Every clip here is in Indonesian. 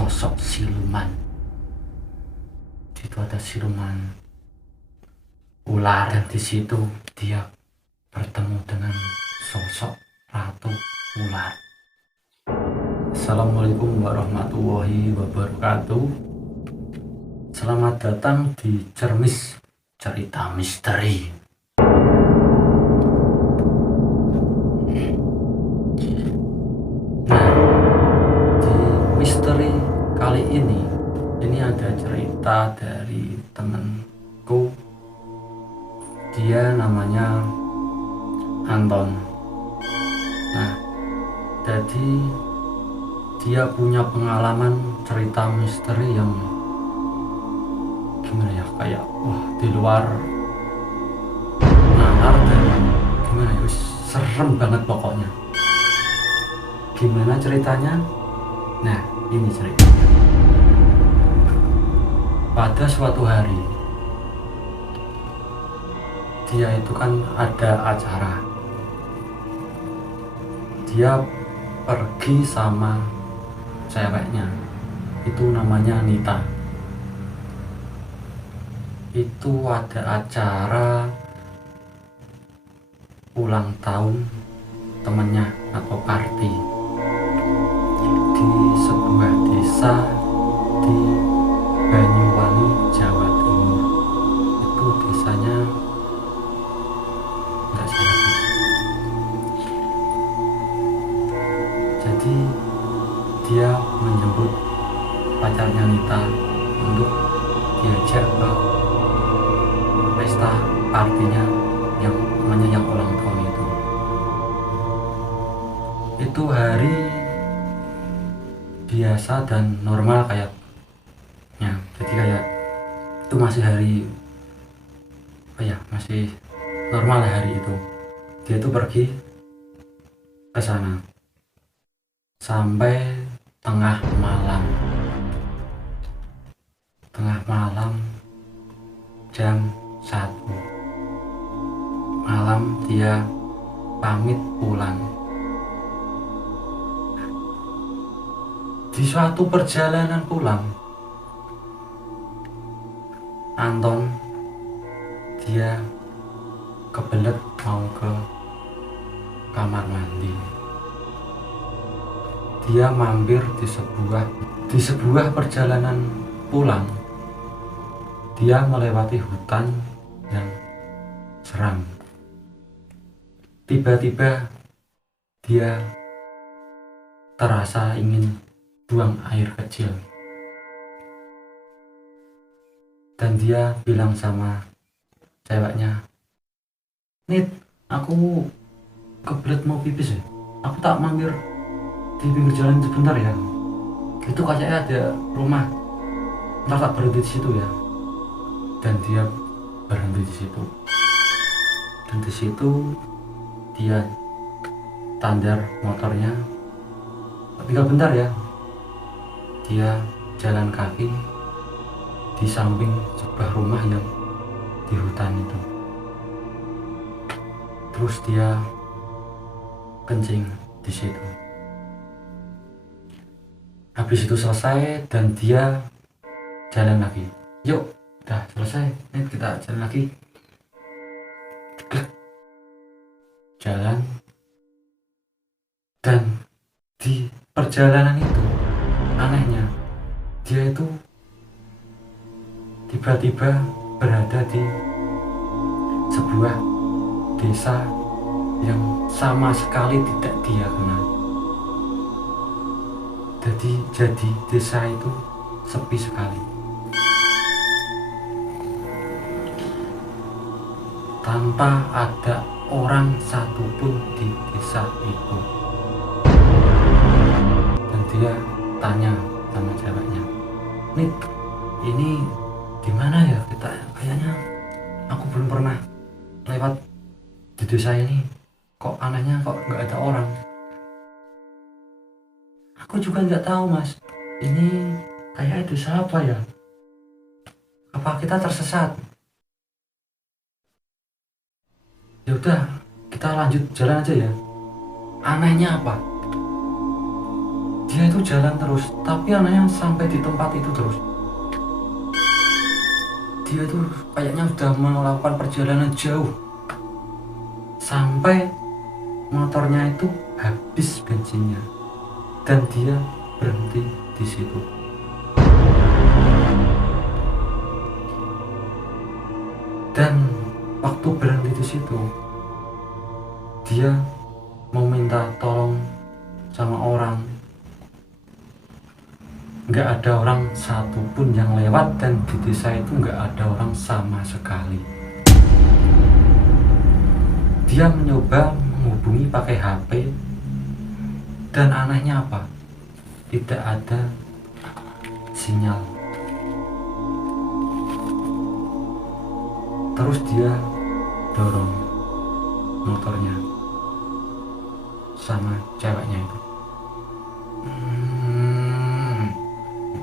sosok siluman. Itu ada siluman ular, dan di situ dia bertemu dengan sosok ratu ular. Assalamualaikum warahmatullahi wabarakatuh. Selamat datang di Cermis Cerita Misteri. Nah, di misteri kali ini ada cerita dari temanku. Dia namanya Anton. Nah, jadi dia punya pengalaman cerita misteri yang gimana ya, kayak wah di luar nalar, dan gimana ya, serem banget pokoknya. Gimana ceritanya? Nah, ini ceritanya. Pada suatu hari, dia itu kan ada acara. Dia pergi sama ceweknya, itu namanya Nita. Itu ada acara ulang tahun temennya atau party di sebuah desa di Banyuwangi, Jawa Timur. Itu desanya enggak salah. Jadi dia menjemput pacarnya Nita untuk diajak ke pesta partinya yang namanya yang ulang tahun itu. Itu hari biasa dan normal kayaknya. Jadi kayak itu masih hari masih normal hari itu. Dia itu pergi ke sana sampai tengah malam jam 1 malam dia pamit pulang. Di suatu perjalanan pulang, Anton dia kebelet mau ke kamar mandi. Dia mampir di sebuah perjalanan pulang. Dia melewati hutan yang seram. Tiba-tiba dia terasa ingin buang air kecil. Dan dia bilang sama ceweknya, "Nit, aku kebelet mau pipis ya. Aku tak mampir di pinggir jalan sebentar ya. Itu kayaknya ada rumah. Ntar tak berhenti di situ ya." Dan dia berhenti di situ. Dan di situ dia tandar motornya. Tinggal bentar ya. Dia jalan kaki di samping sebuah rumah yang di hutan itu. Terus dia kencing di situ. Habis itu selesai dan dia jalan lagi. Yuk, udah selesai, nih kita jalan lagi. Jalan. Dan di perjalanan itu anehnya dia itu tiba-tiba berada di sebuah desa yang sama sekali tidak dia kenal. Jadi desa itu sepi sekali. Tanpa ada orang satupun di desa itu. Dan dia tanya sama ceweknya, "Nih, ini gimana ya kita? Kayaknya aku belum pernah lewat di desa ini. Kok anehnya kok nggak ada orang?" "Aku juga nggak tahu, Mas. Ini kayak desa apa ya? Apa kita tersesat?" "Ya udah, kita lanjut jalan aja ya." Anehnya apa? Dia itu jalan terus, tapi anehnya sampai di tempat itu terus. Dia tuh kayaknya sudah melakukan perjalanan jauh sampai motornya itu habis bensinnya dan dia berhenti di situ. Dan waktu berhenti di situ, dia mau minta tolong sama orang. Nggak ada orang satupun yang lewat, dan di desa itu nggak ada orang sama sekali. Dia mencoba menghubungi pakai HP, dan anehnya apa? Tidak ada sinyal. Terus dia dorong motornya sama ceweknya itu.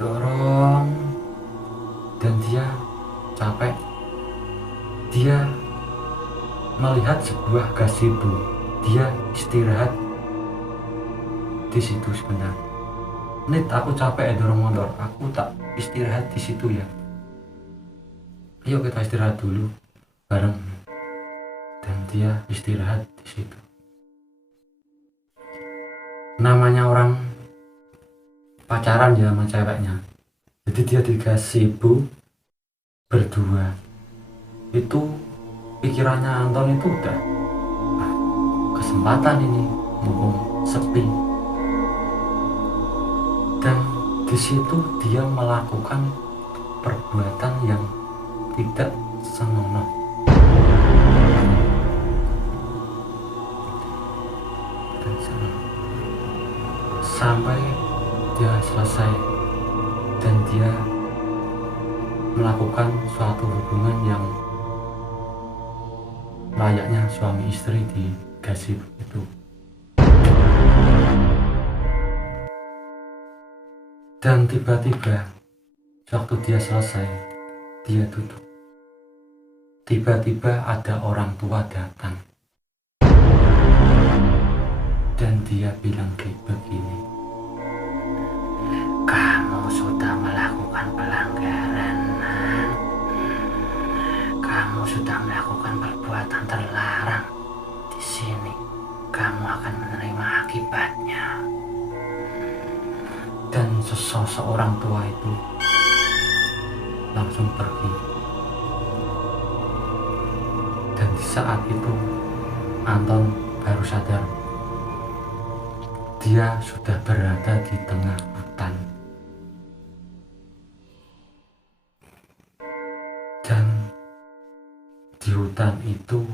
Dorong, dan dia capek. Dia melihat sebuah gazebo. Dia istirahat di situ sebentar. Nit, aku capek dorong motor, aku tak istirahat di situ ya. Ayo kita istirahat dulu bareng. Dan dia istirahat di situ. Namanya orang pacaran ya sama ceweknya, jadi dia di gazebo berdua. Itu pikirannya Anton itu udah kesempatan ini, mumpung sepi. Dan di situ dia melakukan perbuatan yang tidak senonoh. Sampai dia selesai dan dia melakukan suatu hubungan yang layaknya suami istri di gazebo itu. Dan tiba-tiba waktu dia selesai, dia duduk. Tiba-tiba ada orang tua datang dan dia bilang begini, "Kamu sudah melakukan pelanggaran, Nan. Kamu sudah melakukan perbuatan terlarang. Di sini kamu akan menerima akibatnya." Dan seseorang tua itu langsung pergi. Dan di saat itu Anton baru sadar dia sudah berada di tengah hutan. Dan di hutan itu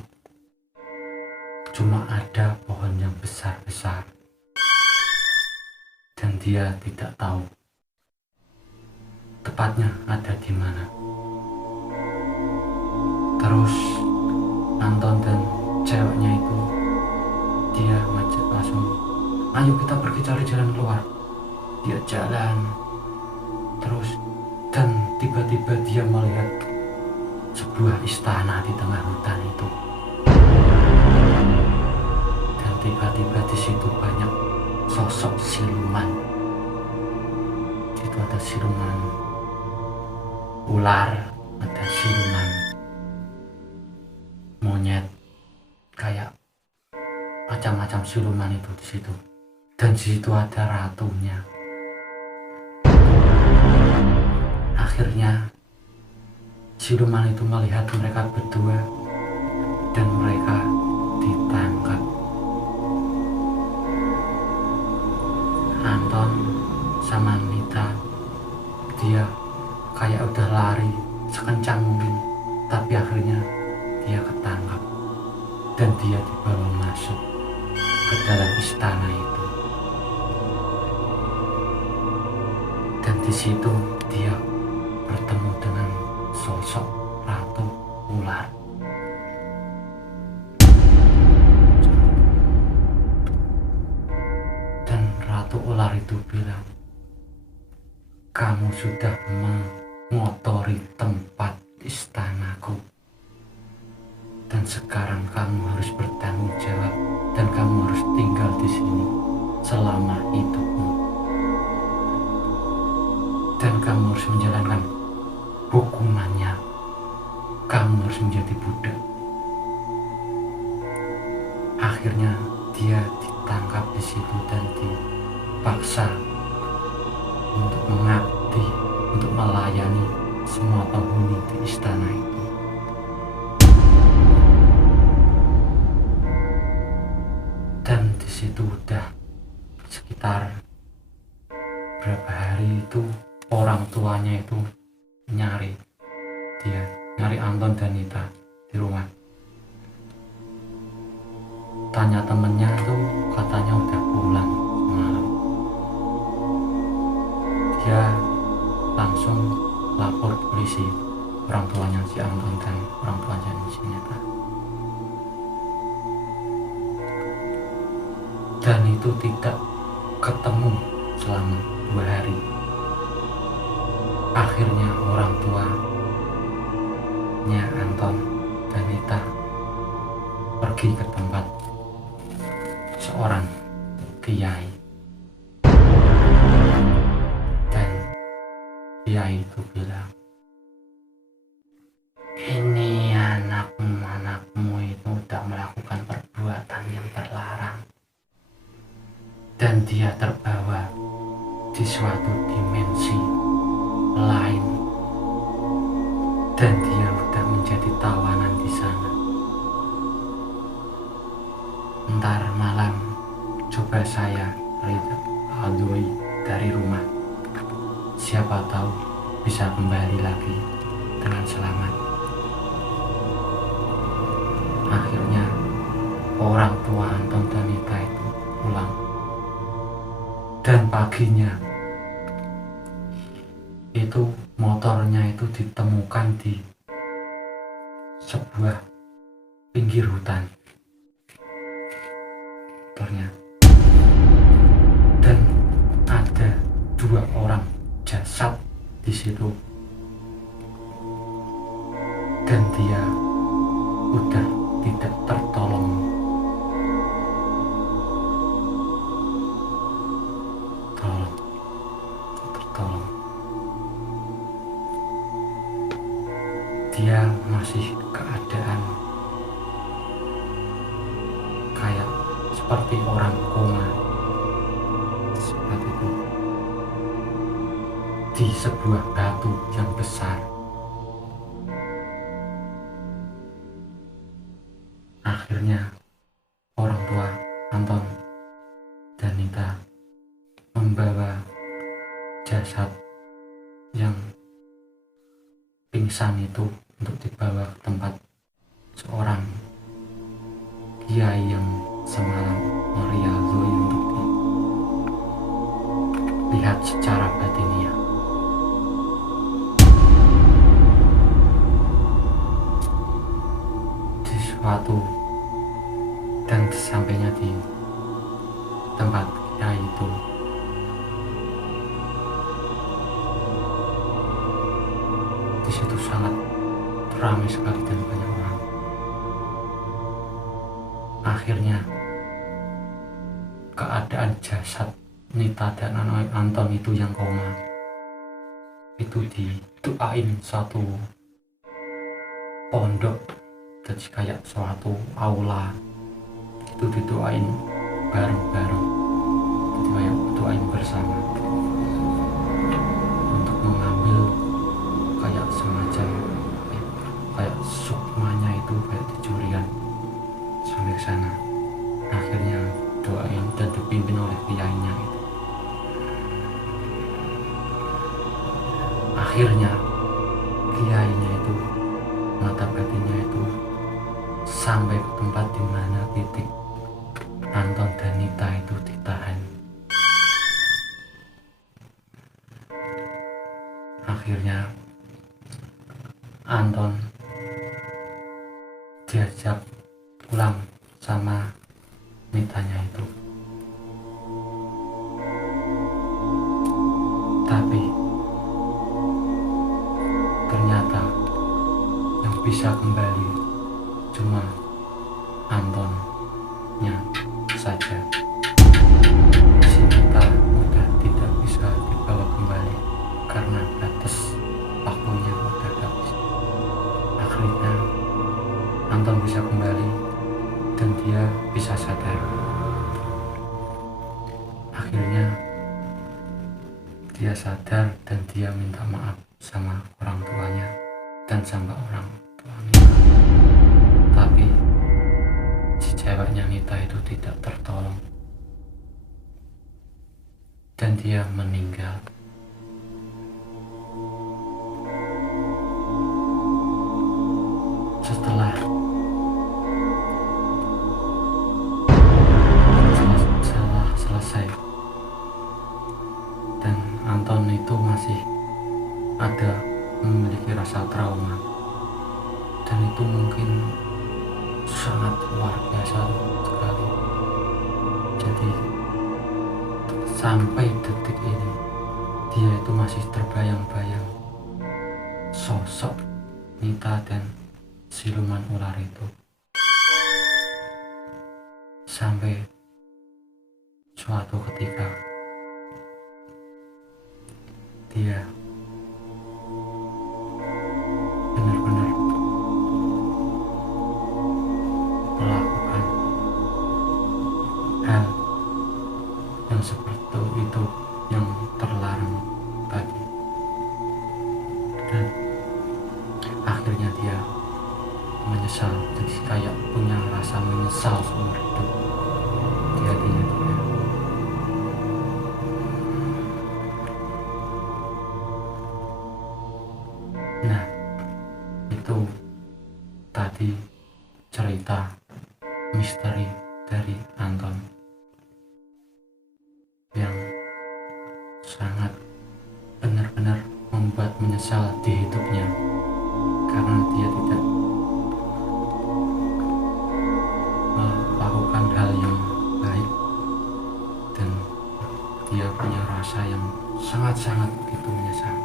cuma ada pohon yang besar-besar. Dan dia tidak tahu tepatnya ada di mana. Terus Anton dan ceweknya itu dia ngajak langsung, "Ayo kita pergi cari jalan keluar." Dia jalan terus, dan tiba-tiba dia melihat sebuah istana di tengah hutan itu. Dan tiba-tiba di situ banyak sosok siluman. Itu ada siluman ular, ada siluman monyet, kayak macam-macam siluman itu di situ. Dan di situ ada ratunya. Akhirnya siluman itu melihat mereka berdua dan mereka ditangkap. Anton sama Nita, dia kayak udah lari sekencang mungkin, tapi akhirnya dia ketangkap dan dia dibawa masuk ke dalam istana itu. Dan di situ dia bertemu dengan sosok ratu ular. Dan ratu ular itu bilang, "Kamu sudah mengotori tempat istanaku. Dan sekarang kamu harus bertanggung jawab dan kamu harus tinggal di sini selama hidupmu." dan kamu harus menjalankan hukumannya. Kamu harus menjadi budak. Akhirnya dia ditangkap di situ dan dipaksa untuk mengabdi, untuk melayani semua penghuni di istana itu. Dan di situ udah sekitar berapa hari itu orang tuanya itu nyari Anton dan Nita di rumah. Tanya temennya tuh katanya udah pulang semalam. Dia langsung lapor polisi, orang tuanya si Anton dan orang tuanya si Nita. Dan itu tidak ketemu selama 2 hari. Akhirnya orang tuanya Anton dan Nita pergi ke tempat seorang kiai, dan kiai itu bilang, ini anakmu itu udah melakukan perbuatan yang terlarang dan dia terbawa di suatu dimensi lain dan dia udah menjadi tawanan di sana. Ntar malam coba saya adui dari rumah, siapa tahu bisa kembali lagi dengan selamat. Akhirnya orang tua Anton dan Nita itu pulang, dan paginya itu motornya itu ditemukan di sebuah pinggir hutan. Dan ada 2 orang jasad di situ, dan dia udah tidak tertolong. Dia masih keadaan kayak seperti orang koma, seperti itu, di sebuah batu yang besar. Akhirnya orang tua Anton dan Nita membawa jasad yang pingsan itu untuk dibawa ke tempat seorang kiai yang semalam meriazoi untuk dilihat secara batiniah. Di suatu dan sesampainya di tempat kiai itu, di situ sangat ramai sekali dan banyak orang. Akhirnya keadaan jasad Nita dan Anton itu yang koma itu didoain satu pondok, jadi kayak suatu aula itu didoain bareng-bareng, jadi kayak doain bersama untuk mengambil kayak semacam kayak sukmanya itu kayak dicurian sampai sana. Akhirnya doain dan dipimpin oleh kiainya itu. Akhirnya kiainya itu, mata batinnya itu sampai ke tempat di mana titik Anton dan Nita itu ditahan. Akhirnya Anton diajak pulang sama Nitanya itu, tapi ternyata yang bisa kembali cuma Antonnya saja. Si Nita udah tidak bisa dibawa kembali karena dia sadar dan dia minta maaf sama orang tuanya dan sama orang tuanya. Tapi si ceweknya Nita itu tidak tertolong dan dia meninggal. Setelah selesai dan Anton itu masih ada memiliki rasa trauma, dan itu mungkin sangat luar biasa sekali. Jadi sampai detik ini dia itu masih terbayang-bayang sosok Nita dan siluman ular itu, sampai suatu ketika dia benar-benar melakukan hal yang seperti itu yang terlarang tadi, dan akhirnya dia menyesal. Jadi kayak punya rasa menyesal seumur hidup di hatinya dia. Nah, itu tadi cerita misteri dari Anton yang sangat benar-benar membuat menyesal di hidupnya karena dia tidak melakukan hal yang baik dan dia punya rasa yang sangat-sangat begitu menyesal.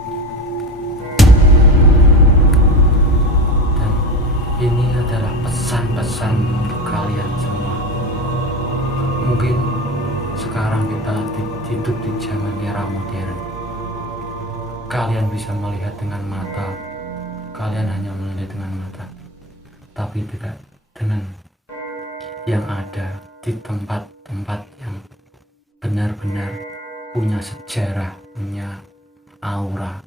Dan ini adalah pesan-pesan untuk kalian semua. Mungkin sekarang kita hidup di zaman era modern. Kalian bisa melihat dengan mata, kalian hanya melihat dengan mata, tapi tidak dengan yang ada di tempat-tempat yang benar-benar punya sejarah, punya aura,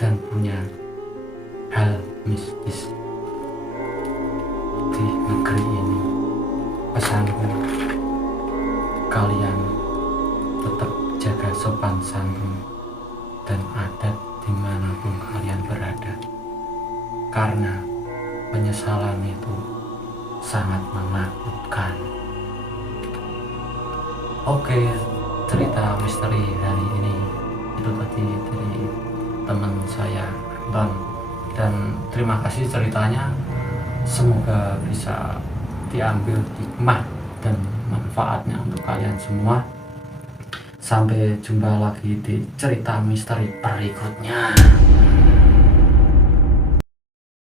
dan punya hal mistis di negeri ini. Pesanku, kalian tetap jaga sopan santun dan adat dimanapun kalian berada, karena penyesalan itu sangat menakutkan. Oke, cerita misteri hari ini itu tadi dari teman saya Anton, dan terima kasih ceritanya. Semoga bisa diambil hikmah dan manfaatnya untuk kalian semua. Sampai jumpa lagi di cerita misteri berikutnya.